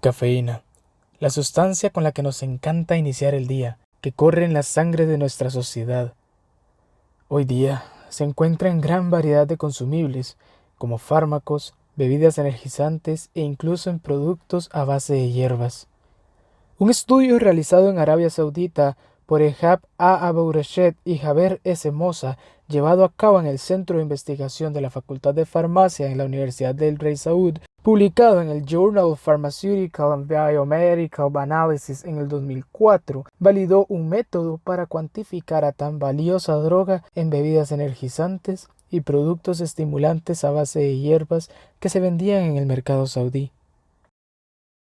Cafeína, la sustancia con la que nos encanta iniciar el día, que corre en la sangre de nuestra sociedad. Hoy día se encuentra en gran variedad de consumibles, como fármacos, bebidas energizantes e incluso en productos a base de hierbas. Un estudio realizado en Arabia Saudita por Ehab A. Abu-Rashed y Jaber S. Moza, llevado a cabo en el Centro de Investigación de la Facultad de Farmacia en la Universidad del Rey Saud, publicado en el Journal of Pharmaceutical and Biomedical Analysis en el 2004, validó un método para cuantificar a tan valiosa droga en bebidas energizantes y productos estimulantes a base de hierbas que se vendían en el mercado saudí.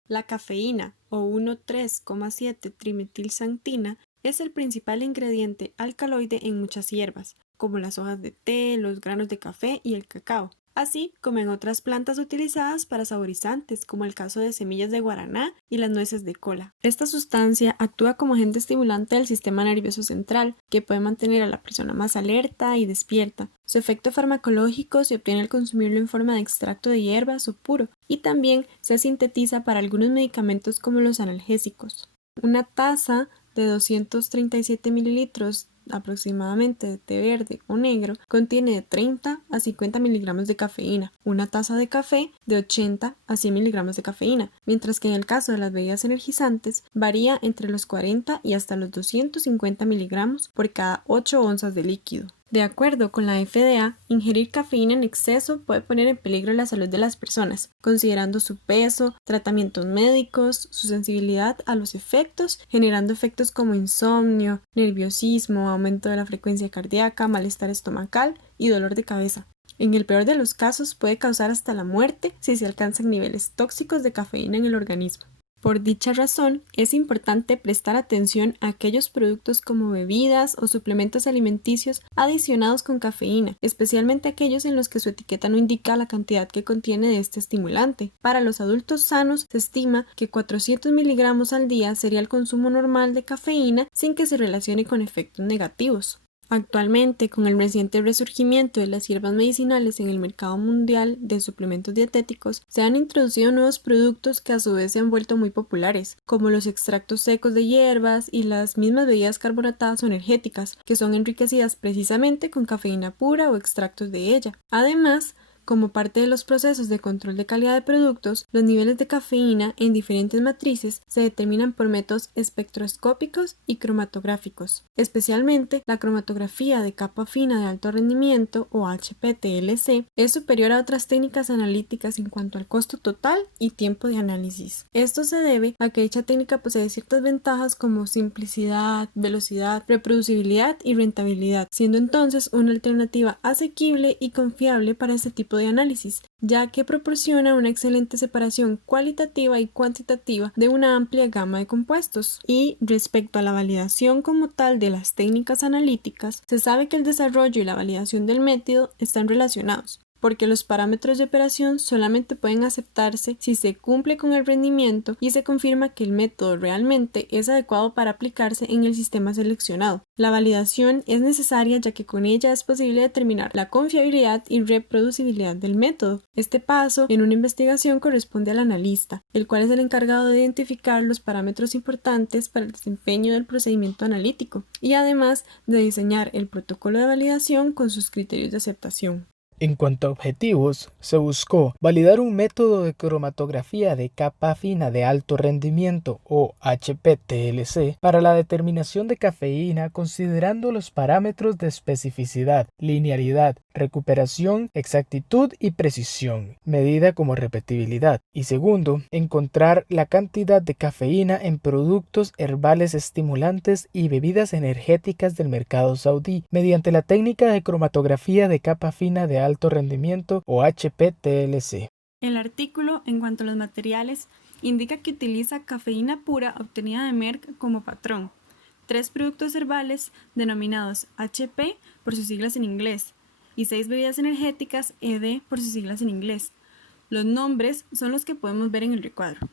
La cafeína, o 1,3,7-trimetilxantina, es el principal ingrediente alcaloide en muchas hierbas, como las hojas de té, los granos de café y el cacao, así como en otras plantas utilizadas para saborizantes, como el caso de semillas de guaraná y las nueces de cola. Esta sustancia actúa como agente estimulante del sistema nervioso central, que puede mantener a la persona más alerta y despierta. Su efecto farmacológico se obtiene al consumirlo en forma de extracto de hierbas o puro, y también se sintetiza para algunos medicamentos como los analgésicos. Una taza de 237 mililitros aproximadamente de té verde o negro contiene de 30 a 50 miligramos de cafeína, una taza de café de 80 a 100 miligramos de cafeína, mientras que en el caso de las bebidas energizantes varía entre los 40 y hasta los 250 miligramos por cada 8 onzas de líquido. De acuerdo con la FDA, ingerir cafeína en exceso puede poner en peligro la salud de las personas, considerando su peso, tratamientos médicos, su sensibilidad a los efectos, generando efectos como insomnio, nerviosismo, aumento de la frecuencia cardíaca, malestar estomacal y dolor de cabeza. En el peor de los casos puede causar hasta la muerte si se alcanzan niveles tóxicos de cafeína en el organismo. Por dicha razón, es importante prestar atención a aquellos productos como bebidas o suplementos alimenticios adicionados con cafeína, especialmente aquellos en los que su etiqueta no indica la cantidad que contiene de este estimulante. Para los adultos sanos, se estima que 400 miligramos al día sería el consumo normal de cafeína sin que se relacione con efectos negativos. Actualmente, con el reciente resurgimiento de las hierbas medicinales en el mercado mundial de suplementos dietéticos, se han introducido nuevos productos que a su vez se han vuelto muy populares, como los extractos secos de hierbas y las mismas bebidas carbonatadas o energéticas, que son enriquecidas precisamente con cafeína pura o extractos de ella. Además, como parte de los procesos de control de calidad de productos, los niveles de cafeína en diferentes matrices se determinan por métodos espectroscópicos y cromatográficos. Especialmente, la cromatografía de capa fina de alto rendimiento, o HPLC, es superior a otras técnicas analíticas en cuanto al costo total y tiempo de análisis. Esto se debe a que dicha técnica posee ciertas ventajas como simplicidad, velocidad, reproducibilidad y rentabilidad, siendo entonces una alternativa asequible y confiable para este tipo de análisis, ya que proporciona una excelente separación cualitativa y cuantitativa de una amplia gama de compuestos. Y respecto a la validación como tal de las técnicas analíticas, se sabe que el desarrollo y la validación del método están relacionados, porque los parámetros de operación solamente pueden aceptarse si se cumple con el rendimiento y se confirma que el método realmente es adecuado para aplicarse en el sistema seleccionado. La validación es necesaria ya que con ella es posible determinar la confiabilidad y reproducibilidad del método. Este paso en una investigación corresponde al analista, el cual es el encargado de identificar los parámetros importantes para el desempeño del procedimiento analítico y además de diseñar el protocolo de validación con sus criterios de aceptación. En cuanto a objetivos, se buscó validar un método de cromatografía de capa fina de alto rendimiento o HPLC para la determinación de cafeína considerando los parámetros de especificidad, linealidad, recuperación, exactitud y precisión, medida como repetibilidad. Y segundo, encontrar la cantidad de cafeína en productos herbales estimulantes y bebidas energéticas del mercado saudí mediante la técnica de cromatografía de capa fina de alto rendimiento o HPLC. El artículo, en cuanto a los materiales, indica que utiliza cafeína pura obtenida de Merck como patrón, 3 productos herbales denominados HP por sus siglas en inglés y 6 bebidas energéticas ED por sus siglas en inglés. Los nombres son los que podemos ver en el recuadro.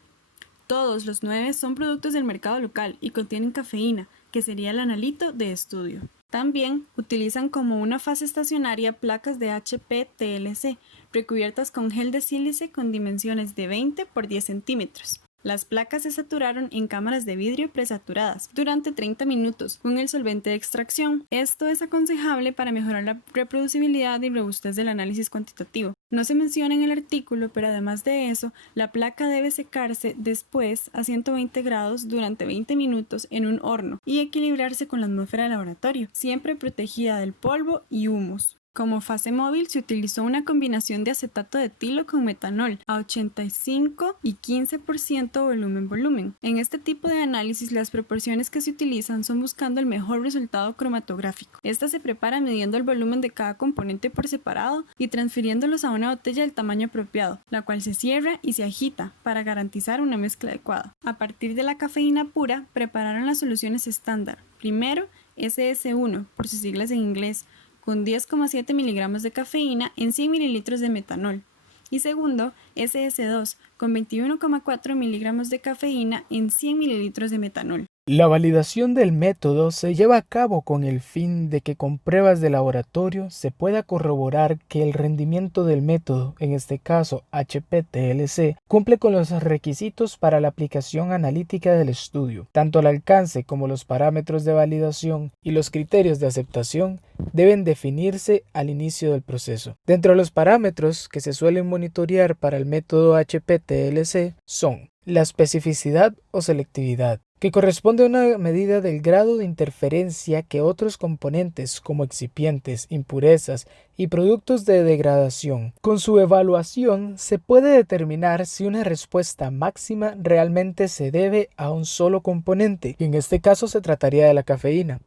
Todos los 9 son productos del mercado local y contienen cafeína, que sería el analito de estudio. También utilizan como una fase estacionaria placas de HPLC recubiertas con gel de sílice con dimensiones de 20 por 10 centímetros. Las placas se saturaron en cámaras de vidrio presaturadas durante 30 minutos con el solvente de extracción. Esto es aconsejable para mejorar la reproducibilidad y robustez del análisis cuantitativo. No se menciona en el artículo, pero además de eso, la placa debe secarse después a 120 grados durante 20 minutos en un horno y equilibrarse con la atmósfera del laboratorio, siempre protegida del polvo y humos. Como fase móvil se utilizó una combinación de acetato de etilo con metanol a 85 y 15% volumen-volumen. En este tipo de análisis las proporciones que se utilizan son buscando el mejor resultado cromatográfico. Esta se prepara midiendo el volumen de cada componente por separado y transfiriéndolos a una botella del tamaño apropiado, la cual se cierra y se agita para garantizar una mezcla adecuada. A partir de la cafeína pura prepararon las soluciones estándar. Primero, SS1, por sus siglas en inglés, con 10,7 miligramos de cafeína en 100 mililitros de metanol. Y segundo, SS2, con 21,4 miligramos de cafeína en 100 mililitros de metanol. La validación del método se lleva a cabo con el fin de que con pruebas de laboratorio se pueda corroborar que el rendimiento del método, en este caso HPLC, cumple con los requisitos para la aplicación analítica del estudio. Tanto el alcance como los parámetros de validación y los criterios de aceptación deben definirse al inicio del proceso. Dentro de los parámetros que se suelen monitorear para el método HPLC son la especificidad o selectividad, que corresponde a una medida del grado de interferencia que otros componentes como excipientes, impurezas y productos de degradación. Con su evaluación se puede determinar si una respuesta máxima realmente se debe a un solo componente, y en este caso se trataría de la cafeína.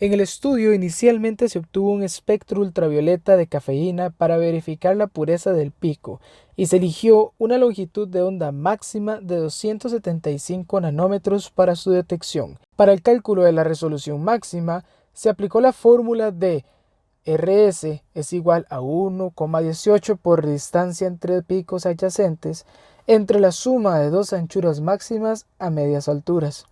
En el estudio inicialmente se obtuvo un espectro ultravioleta de cafeína para verificar la pureza del pico y se eligió una longitud de onda máxima de 275 nanómetros para su detección. Para el cálculo de la resolución máxima se aplicó la fórmula de RS es igual a 1,18 por distancia entre picos adyacentes entre la suma de dos anchuras máximas a medias alturas.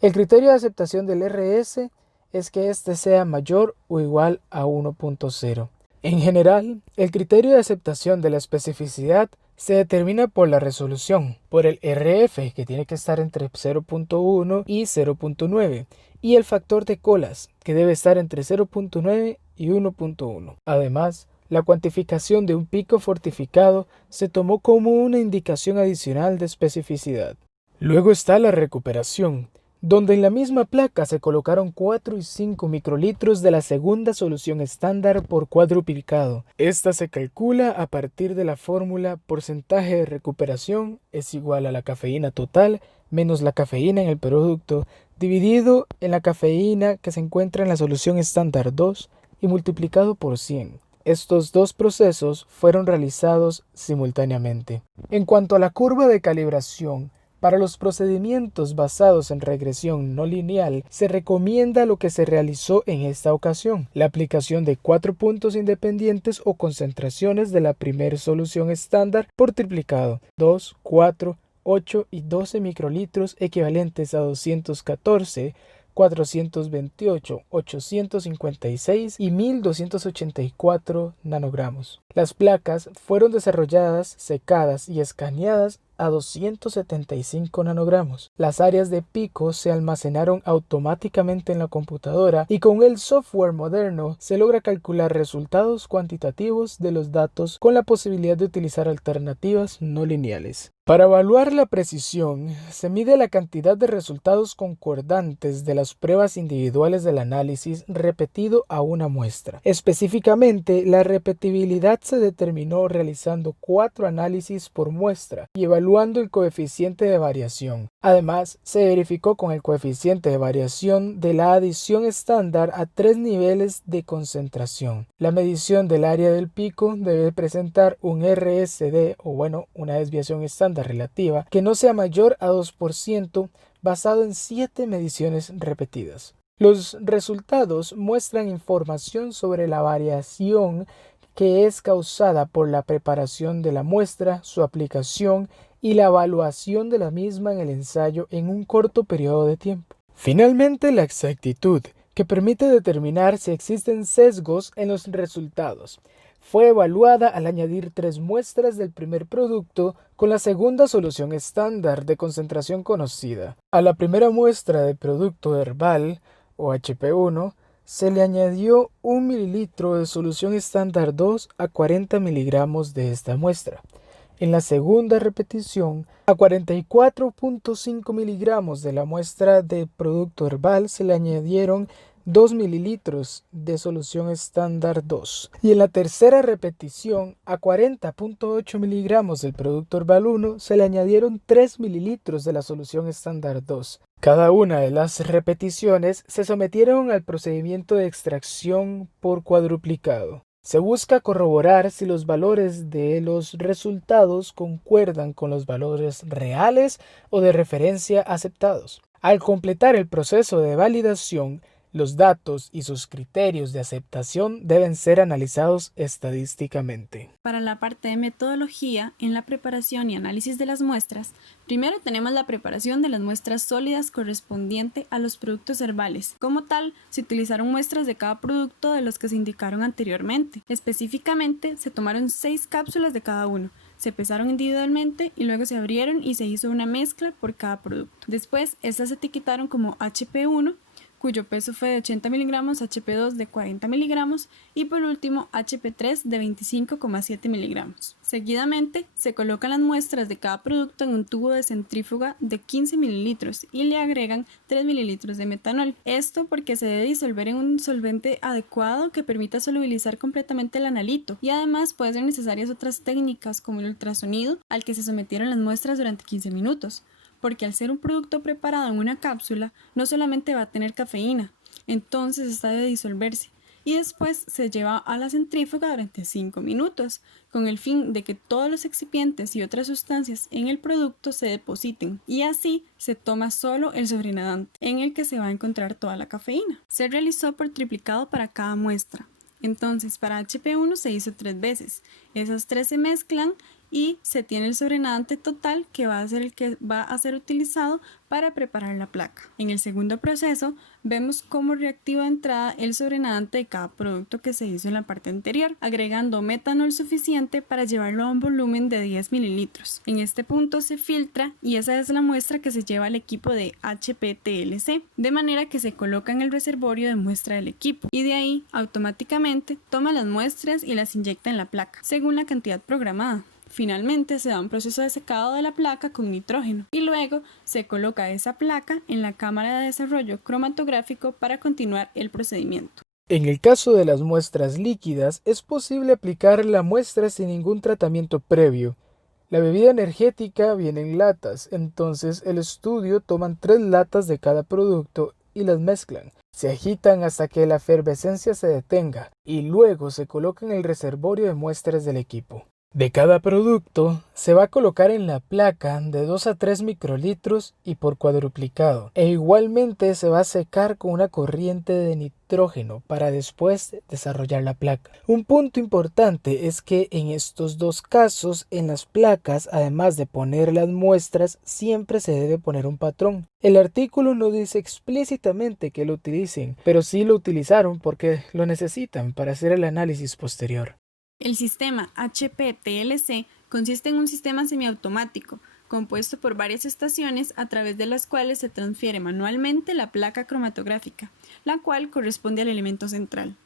El criterio de aceptación del RS es que éste sea mayor o igual a 1.0. En general, el criterio de aceptación de la especificidad se determina por la resolución, por el RF, que tiene que estar entre 0.1 y 0.9, y el factor de colas, que debe estar entre 0.9 y 1.1. Además, la cuantificación de un pico fortificado se tomó como una indicación adicional de especificidad. Luego está la recuperación, donde en la misma placa se colocaron 4 y 5 microlitros de la segunda solución estándar por cuadruplicado. Esta se calcula a partir de la fórmula porcentaje de recuperación es igual a la cafeína total menos la cafeína en el producto dividido en la cafeína que se encuentra en la solución estándar 2 y multiplicado por 100. Estos dos procesos fueron realizados simultáneamente. En cuanto a la curva de calibración, para los procedimientos basados en regresión no lineal, se recomienda lo que se realizó en esta ocasión, la aplicación de 4 puntos independientes o concentraciones de la primera solución estándar por triplicado, 2, 4, 8 y 12 microlitros equivalentes a 214, 428, 856 y 1284 nanogramos. Las placas fueron desarrolladas, secadas y escaneadas a 275 nanogramos. Las áreas de pico se almacenaron automáticamente en la computadora y con el software moderno se logra calcular resultados cuantitativos de los datos con la posibilidad de utilizar alternativas no lineales. Para evaluar la precisión, se mide la cantidad de resultados concordantes de las pruebas individuales del análisis repetido a una muestra. Específicamente, la repetibilidad se determinó realizando 4 análisis por muestra y evaluando el coeficiente de variación. Además, se verificó con el coeficiente de variación de la adición estándar a 3 niveles de concentración. La medición del área del pico debe presentar un RSD una desviación estándar relativa que no sea mayor a 2% basado en 7 mediciones repetidas. Los resultados muestran información sobre la variación que es causada por la preparación de la muestra, su aplicación y la evaluación de la misma en el ensayo en un corto periodo de tiempo. Finalmente, la exactitud, que permite determinar si existen sesgos en los resultados. fue evaluada al añadir 3 muestras del primer producto con la segunda solución estándar de concentración conocida. A la primera muestra de producto herbal, o HP1, se le añadió 1 mililitro de solución estándar 2 a 40 miligramos de esta muestra. En la segunda repetición, a 44.5 miligramos de la muestra de producto herbal se le añadieron 2 mililitros de solución estándar 2. Y en la tercera repetición, a 40.8 miligramos del producto herbal 1 se le añadieron 3 mililitros de la solución estándar 2. Cada una de las repeticiones se sometieron al procedimiento de extracción por cuadruplicado. Se busca corroborar si los valores de los resultados concuerdan con los valores reales o de referencia aceptados. Al completar el proceso de validación, los datos y sus criterios de aceptación deben ser analizados estadísticamente. Para la parte de metodología, en la preparación y análisis de las muestras, primero tenemos la preparación de las muestras sólidas correspondiente a los productos herbales. Como tal, se utilizaron muestras de cada producto de los que se indicaron anteriormente. Específicamente, se tomaron 6 cápsulas de cada uno, se pesaron individualmente y luego se abrieron y se hizo una mezcla por cada producto. Después, estas se etiquetaron como HP1, cuyo peso fue de 80 miligramos, HP2 de 40 miligramos y por último HP3 de 25,7 miligramos. Seguidamente se colocan las muestras de cada producto en un tubo de centrífuga de 15 mililitros y le agregan 3 mililitros de metanol. Esto porque se debe disolver en un solvente adecuado que permita solubilizar completamente el analito, y además pueden ser necesarias otras técnicas como el ultrasonido al que se sometieron las muestras durante 15 minutos. Porque al ser un producto preparado en una cápsula, no solamente va a tener cafeína, entonces esta debe disolverse y después se lleva a la centrífuga durante 5 minutos, con el fin de que todos los excipientes y otras sustancias en el producto se depositen, y así se toma solo el sobrenadante, en el que se va a encontrar toda la cafeína. Se realizó por triplicado para cada muestra. Entonces, para HP1 se hizo 3 veces, esas 3 se mezclan y se tiene el sobrenadante total que va a ser el que va a ser utilizado para preparar la placa. En el segundo proceso vemos cómo reactiva de entrada el sobrenadante de cada producto que se hizo en la parte anterior, agregando metanol suficiente para llevarlo a un volumen de 10 mililitros. En este punto se filtra y esa es la muestra que se lleva al equipo de HPTLC, de manera que se coloca en el reservorio de muestra del equipo y de ahí automáticamente toma las muestras y las inyecta en la placa, según la cantidad programada. Finalmente se da un proceso de secado de la placa con nitrógeno y luego se coloca esa placa en la cámara de desarrollo cromatográfico para continuar el procedimiento. En el caso de las muestras líquidas, es posible aplicar la muestra sin ningún tratamiento previo. La bebida energética viene en latas, entonces el estudio toman 3 latas de cada producto y las mezclan. Se agitan hasta que la efervescencia se detenga y luego se coloca en el reservorio de muestras del equipo. De cada producto se va a colocar en la placa de 2 a 3 microlitros y por cuadruplicado, e igualmente se va a secar con una corriente de nitrógeno para después desarrollar la placa. Un punto importante es que en estos 2 casos en las placas, además de poner las muestras, siempre se debe poner un patrón. El artículo no dice explícitamente que lo utilicen, pero sí lo utilizaron porque lo necesitan para hacer el análisis posterior. El sistema HPTLC consiste en un sistema semiautomático compuesto por varias estaciones a través de las cuales se transfiere manualmente la placa cromatográfica, la cual corresponde al elemento central.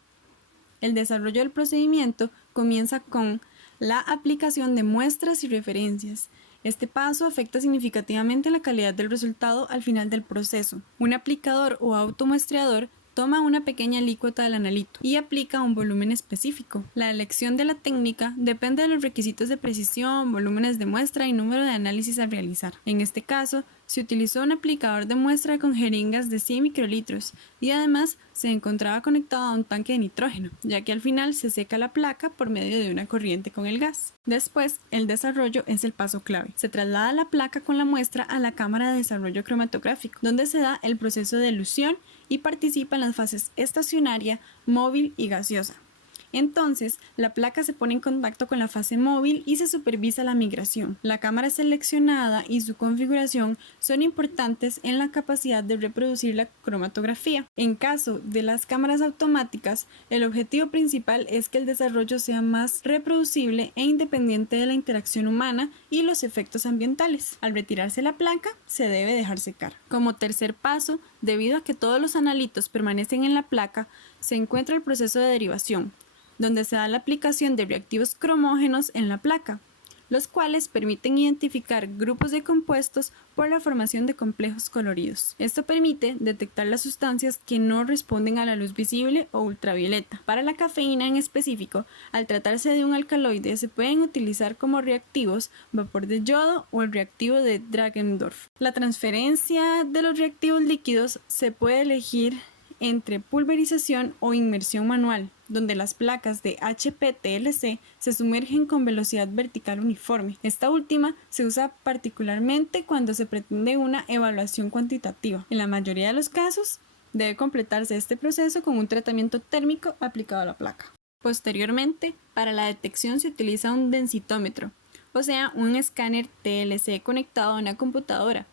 El desarrollo del procedimiento comienza con la aplicación de muestras y referencias. Este paso afecta significativamente la calidad del resultado al final del proceso. Un aplicador o automuestreador toma una pequeña alícuota del analito y aplica un volumen específico. La elección de la técnica depende de los requisitos de precisión, volúmenes de muestra y número de análisis a realizar. En este caso, se utilizó un aplicador de muestra con jeringas de 100 microlitros y además se encontraba conectado a un tanque de nitrógeno, ya que al final se seca la placa por medio de una corriente con el gas. Después, el desarrollo es el paso clave. Se traslada la placa con la muestra a la cámara de desarrollo cromatográfico, donde se da el proceso de elución y participa en las fases estacionaria, móvil y gaseosa. Entonces, la placa se pone en contacto con la fase móvil y se supervisa la migración. La cámara seleccionada y su configuración son importantes en la capacidad de reproducir la cromatografía. En caso de las cámaras automáticas, el objetivo principal es que el desarrollo sea más reproducible e independiente de la interacción humana y los efectos ambientales. Al retirarse la placa, se debe dejar secar. Como tercer paso, debido a que todos los analitos permanecen en la placa, se encuentra el proceso de derivación, donde se da la aplicación de reactivos cromógenos en la placa, los cuales permiten identificar grupos de compuestos por la formación de complejos coloridos. Esto permite detectar las sustancias que no responden a la luz visible o ultravioleta. Para la cafeína en específico, al tratarse de un alcaloide, se pueden utilizar como reactivos vapor de yodo o el reactivo de Dragendorf. La transferencia de los reactivos líquidos se puede elegir entre pulverización o inmersión manual, donde las placas de HPTLC se sumergen con velocidad vertical uniforme. Esta última se usa particularmente cuando se pretende una evaluación cuantitativa. En la mayoría de los casos, debe completarse este proceso con un tratamiento térmico aplicado a la placa. Posteriormente, para la detección se utiliza un densitómetro, o sea, un escáner TLC conectado a una computadora,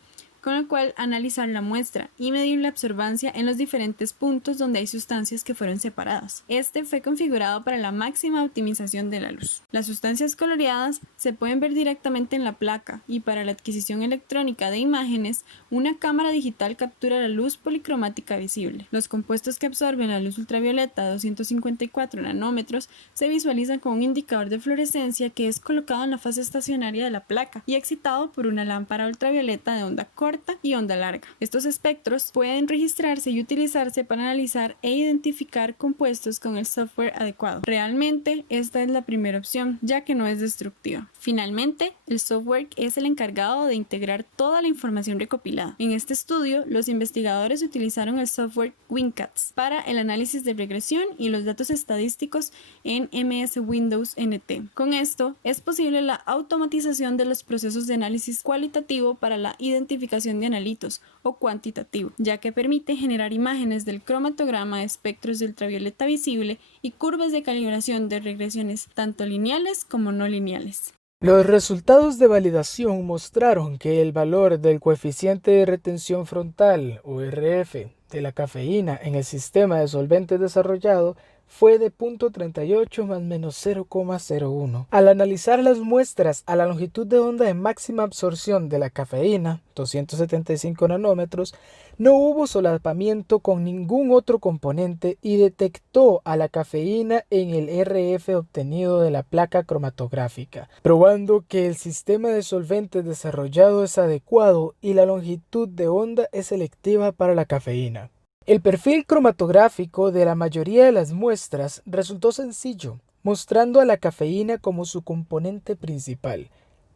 con el cual analizar la muestra y medir la absorbancia en los diferentes puntos donde hay sustancias que fueron separadas. Este fue configurado para la máxima optimización de la luz. Las sustancias coloreadas se pueden ver directamente en la placa y para la adquisición electrónica de imágenes, una cámara digital captura la luz policromática visible. Los compuestos que absorben la luz ultravioleta de 254 nanómetros se visualizan con un indicador de fluorescencia que es colocado en la fase estacionaria de la placa y excitado por una lámpara ultravioleta de onda corta y onda larga. Estos espectros pueden registrarse y utilizarse para analizar e identificar compuestos con el software adecuado. Realmente esta es la primera opción, ya que no es destructiva. Finalmente, el software es el encargado de integrar toda la información recopilada. En este estudio, los investigadores utilizaron el software WinCats para el análisis de regresión y los datos estadísticos en MS Windows NT. Con esto, es posible la automatización de los procesos de análisis cualitativo para la identificación de analitos o cuantitativo, ya que permite generar imágenes del cromatograma de espectros de ultravioleta visible y curvas de calibración de regresiones tanto lineales como no lineales. Los resultados de validación mostraron que el valor del coeficiente de retención frontal, o RF, de la cafeína en el sistema de solventes desarrollado fue de 0.38 más menos 0,01. Al analizar las muestras a la longitud de onda de máxima absorción de la cafeína, 275 nanómetros, no hubo solapamiento con ningún otro componente y detectó a la cafeína en el RF obtenido de la placa cromatográfica, probando que el sistema de solventes desarrollado es adecuado y la longitud de onda es selectiva para la cafeína. El perfil cromatográfico de la mayoría de las muestras resultó sencillo, mostrando a la cafeína como su componente principal,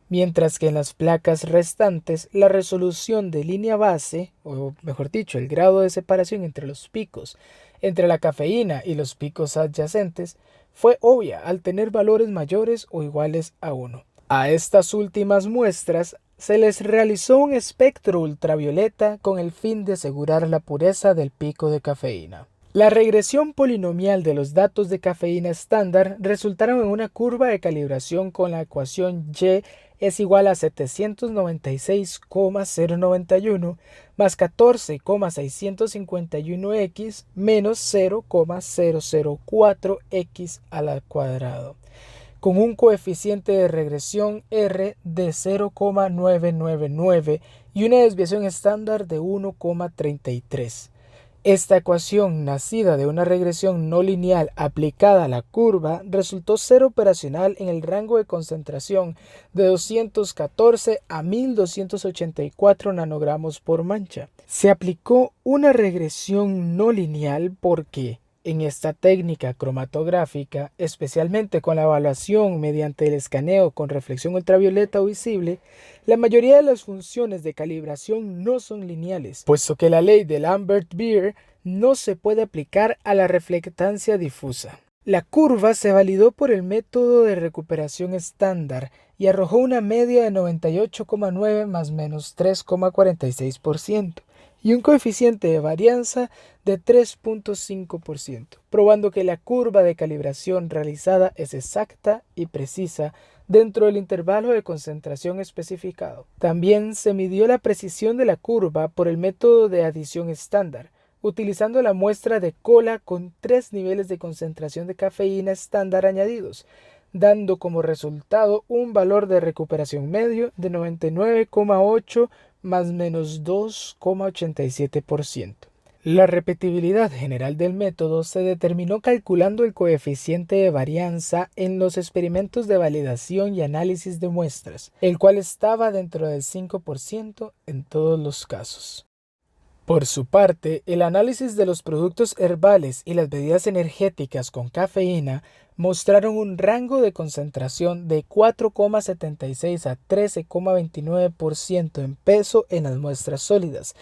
mientras que en las placas restantes la resolución de línea base, o mejor dicho, el grado de separación entre los picos entre la cafeína y los picos adyacentes, fue obvia al tener valores mayores o iguales a 1. A estas últimas muestras se les realizó un espectro ultravioleta con el fin de asegurar la pureza del pico de cafeína. La regresión polinomial de los datos de cafeína estándar resultaron en una curva de calibración con la ecuación Y es igual a 796,091 más 14,651x menos 0,004x al cuadrado, con un coeficiente de regresión R de 0,999 y una desviación estándar de 1,33. Esta ecuación, nacida de una regresión no lineal aplicada a la curva, resultó ser operacional en el rango de concentración de 214 a 1284 nanogramos por mancha. Se aplicó una regresión no lineal porque en esta técnica cromatográfica, especialmente con la evaluación mediante el escaneo con reflexión ultravioleta o visible, la mayoría de las funciones de calibración no son lineales, puesto que la ley de Lambert-Beer no se puede aplicar a la reflectancia difusa. La curva se validó por el método de recuperación estándar y arrojó una media de 98,9 más menos 3,46% y un coeficiente de varianza de 3,5%, probando que la curva de calibración realizada es exacta y precisa dentro del intervalo de concentración especificado. También se midió la precisión de la curva por el método de adición estándar, utilizando la muestra de cola con 3 niveles de concentración de cafeína estándar añadidos, dando como resultado un valor de recuperación medio de 99,8 más menos 2,87%. La repetibilidad general del método se determinó calculando el coeficiente de varianza en los experimentos de validación y análisis de muestras, el cual estaba dentro del 5% en todos los casos. Por su parte, el análisis de los productos herbales y las bebidas energéticas con cafeína mostraron un rango de concentración de 4,76 a 13,29% en peso en las muestras sólidas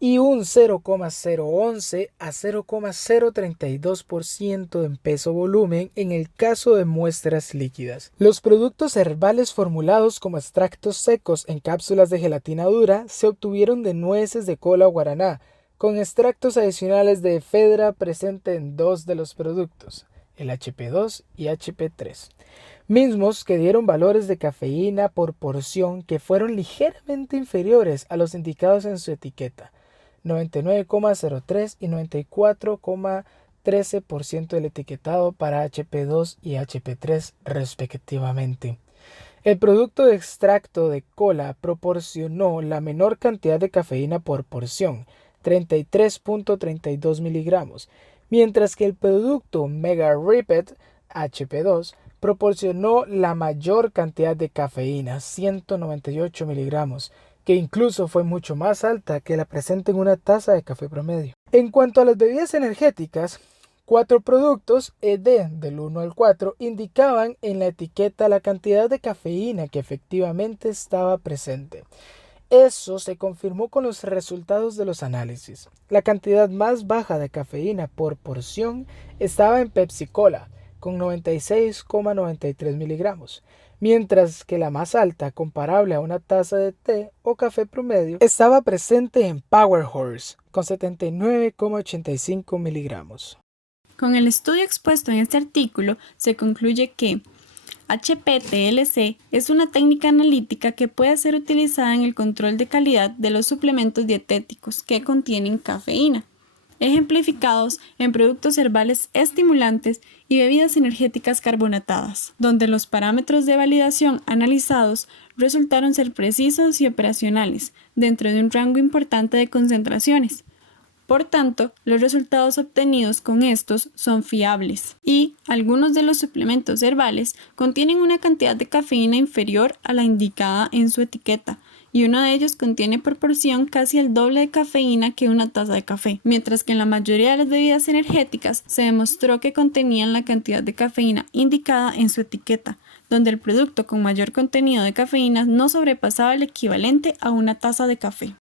y un 0,011 a 0,032% en peso volumen en el caso de muestras líquidas. Los productos herbales formulados como extractos secos en cápsulas de gelatina dura se obtuvieron de nueces de cola guaraná, con extractos adicionales de efedra presente en 2 de los productos, el HP2 y HP3, mismos que dieron valores de cafeína por porción que fueron ligeramente inferiores a los indicados en su etiqueta, 99,03 y 94,13% del etiquetado para HP2 y HP3 respectivamente. El producto de extracto de cola proporcionó la menor cantidad de cafeína por porción, 33,32 miligramos, mientras que el producto Mega Repeat HP2 proporcionó la mayor cantidad de cafeína, 198 miligramos, que incluso fue mucho más alta que la presente en una taza de café promedio. En cuanto a las bebidas energéticas, 4 productos ED del 1 al 4 indicaban en la etiqueta la cantidad de cafeína que efectivamente estaba presente. Eso se confirmó con los resultados de los análisis. La cantidad más baja de cafeína por porción estaba en Pepsi Cola, con 96,93 miligramos, mientras que la más alta, comparable a una taza de té o café promedio, estaba presente en Power Horse, con 79,85 miligramos. Con el estudio expuesto en este artículo, se concluye que HPTLC es una técnica analítica que puede ser utilizada en el control de calidad de los suplementos dietéticos que contienen cafeína, ejemplificados en productos herbales estimulantes y bebidas energéticas carbonatadas, donde los parámetros de validación analizados resultaron ser precisos y operacionales dentro de un rango importante de concentraciones. Por tanto, los resultados obtenidos con estos son fiables y algunos de los suplementos herbales contienen una cantidad de cafeína inferior a la indicada en su etiqueta y uno de ellos contiene por porción casi el doble de cafeína que una taza de café, mientras que en la mayoría de las bebidas energéticas se demostró que contenían la cantidad de cafeína indicada en su etiqueta, donde el producto con mayor contenido de cafeína no sobrepasaba el equivalente a una taza de café.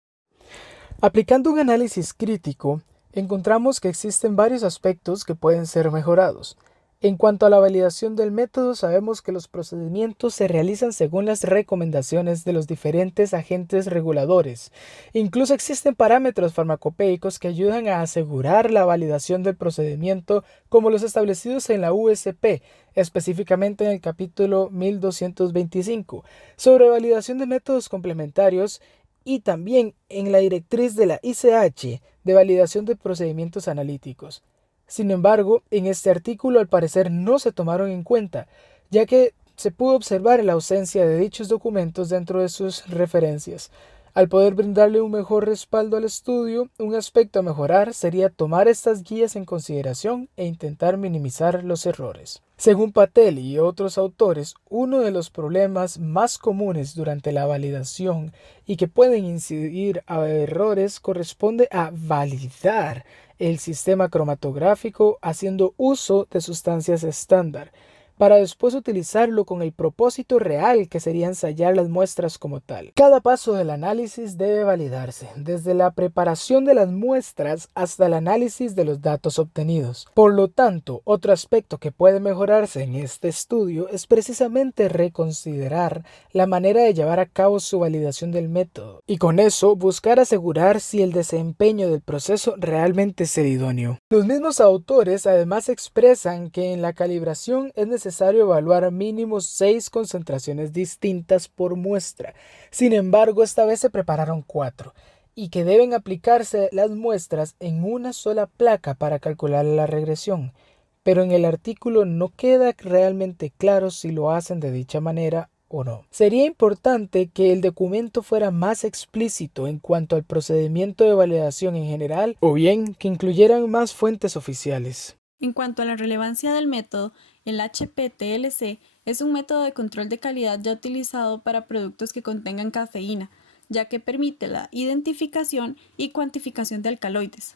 Aplicando un análisis crítico, encontramos que existen varios aspectos que pueden ser mejorados. En cuanto a la validación del método, sabemos que los procedimientos se realizan según las recomendaciones de los diferentes agentes reguladores. Incluso existen parámetros farmacopéicos que ayudan a asegurar la validación del procedimiento, como los establecidos en la USP, específicamente en el capítulo 1225, sobre validación de métodos complementarios, y también en la directriz de la ICH de validación de procedimientos analíticos. Sin embargo, en este artículo al parecer no se tomaron en cuenta, ya que se pudo observar la ausencia de dichos documentos dentro de sus referencias. Al poder brindarle un mejor respaldo al estudio, un aspecto a mejorar sería tomar estas guías en consideración e intentar minimizar los errores. Según Patel y otros autores, uno de los problemas más comunes durante la validación y que pueden incidir a errores corresponde a validar el sistema cromatográfico haciendo uso de sustancias estándar, para después utilizarlo con el propósito real que sería ensayar las muestras como tal. Cada paso del análisis debe validarse, desde la preparación de las muestras hasta el análisis de los datos obtenidos. Por lo tanto, otro aspecto que puede mejorarse en este estudio es precisamente reconsiderar la manera de llevar a cabo su validación del método y con eso buscar asegurar si el desempeño del proceso realmente es el idóneo. Los mismos autores además expresan que en la calibración es necesario evaluar mínimo 6 concentraciones distintas por muestra. Sin embargo, esta vez se prepararon 4 y que deben aplicarse las muestras en una sola placa para calcular la regresión. Pero en el artículo no queda realmente claro si lo hacen de dicha manera o no. Sería importante que el documento fuera más explícito en cuanto al procedimiento de validación en general o bien que incluyeran más fuentes oficiales. En cuanto a la relevancia del método, el HPTLC es un método de control de calidad ya utilizado para productos que contengan cafeína, ya que permite la identificación y cuantificación de alcaloides.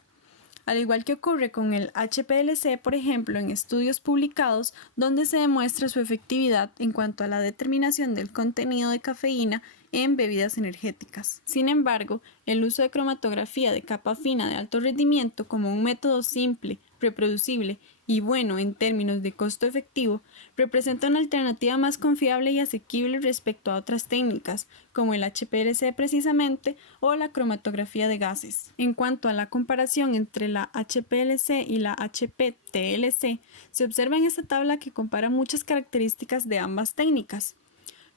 Al igual que ocurre con el HPLC, por ejemplo, en estudios publicados donde se demuestra su efectividad en cuanto a la determinación del contenido de cafeína en bebidas energéticas. Sin embargo, el uso de cromatografía de capa fina de alto rendimiento como un método simple, reproducible y bueno en términos de costo efectivo, representa una alternativa más confiable y asequible respecto a otras técnicas, como el HPLC precisamente o la cromatografía de gases. En cuanto a la comparación entre la HPLC y la HPTLC, se observa en esta tabla que compara muchas características de ambas técnicas,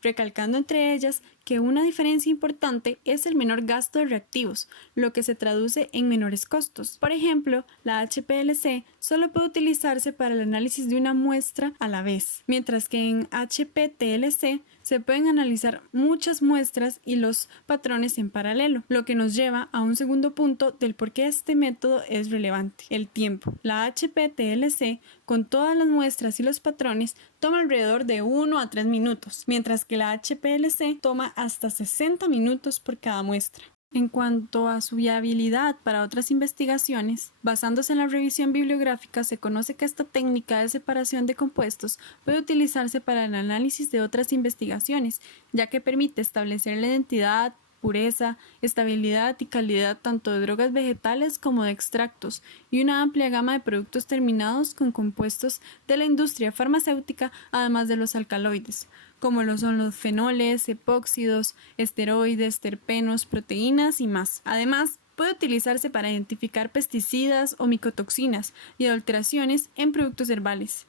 recalcando entre ellas que una diferencia importante es el menor gasto de reactivos, lo que se traduce en menores costos. Por ejemplo, la HPLC solo puede utilizarse para el análisis de una muestra a la vez, mientras que en HPTLC se pueden analizar muchas muestras y los patrones en paralelo, lo que nos lleva a un segundo punto del por qué este método es relevante: el tiempo. La HPTLC, con todas las muestras y los patrones, toma alrededor de 1 a 3 minutos, mientras que la HPLC toma hasta 60 minutos por cada muestra. En cuanto a su viabilidad para otras investigaciones, basándose en la revisión bibliográfica, se conoce que esta técnica de separación de compuestos puede utilizarse para el análisis de otras investigaciones, ya que permite establecer la identidad, pureza, estabilidad y calidad tanto de drogas vegetales como de extractos y una amplia gama de productos terminados con compuestos de la industria farmacéutica, además de los alcaloides, como lo son los fenoles, epóxidos, esteroides, terpenos, proteínas y más. Además, puede utilizarse para identificar pesticidas o micotoxinas y alteraciones en productos herbales.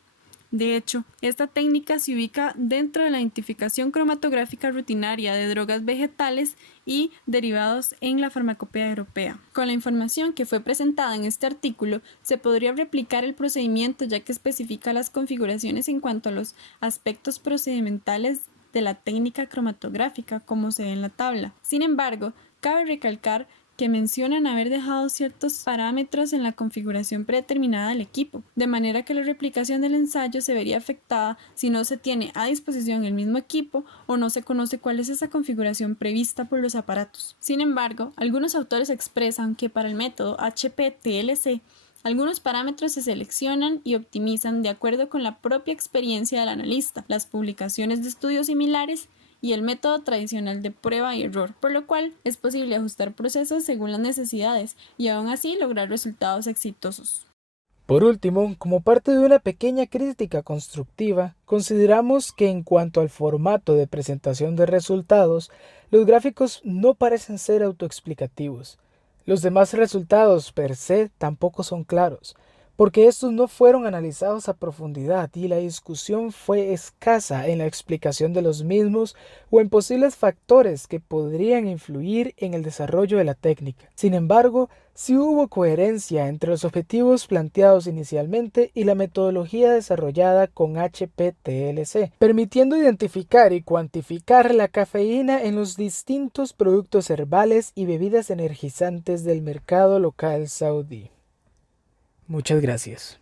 De hecho, esta técnica se ubica dentro de la identificación cromatográfica rutinaria de drogas vegetales y derivados en la farmacopea europea. Con la información que fue presentada en este artículo, se podría replicar el procedimiento, ya que especifica las configuraciones en cuanto a los aspectos procedimentales de la técnica cromatográfica, como se ve en la tabla. Sin embargo, cabe recalcar que mencionan haber dejado ciertos parámetros en la configuración predeterminada del equipo, de manera que la replicación del ensayo se vería afectada si no se tiene a disposición el mismo equipo o no se conoce cuál es esa configuración prevista por los aparatos. Sin embargo, algunos autores expresan que para el método HPTLC, algunos parámetros se seleccionan y optimizan de acuerdo con la propia experiencia del analista, las publicaciones de estudios similares y el método tradicional de prueba y error, por lo cual es posible ajustar procesos según las necesidades y aún así lograr resultados exitosos. Por último, como parte de una pequeña crítica constructiva, consideramos que en cuanto al formato de presentación de resultados, los gráficos no parecen ser autoexplicativos. Los demás resultados per se tampoco son claros, porque estos no fueron analizados a profundidad y la discusión fue escasa en la explicación de los mismos o en posibles factores que podrían influir en el desarrollo de la técnica. Sin embargo, sí hubo coherencia entre los objetivos planteados inicialmente y la metodología desarrollada con HPTLC, permitiendo identificar y cuantificar la cafeína en los distintos productos herbales y bebidas energizantes del mercado local saudí. Muchas gracias.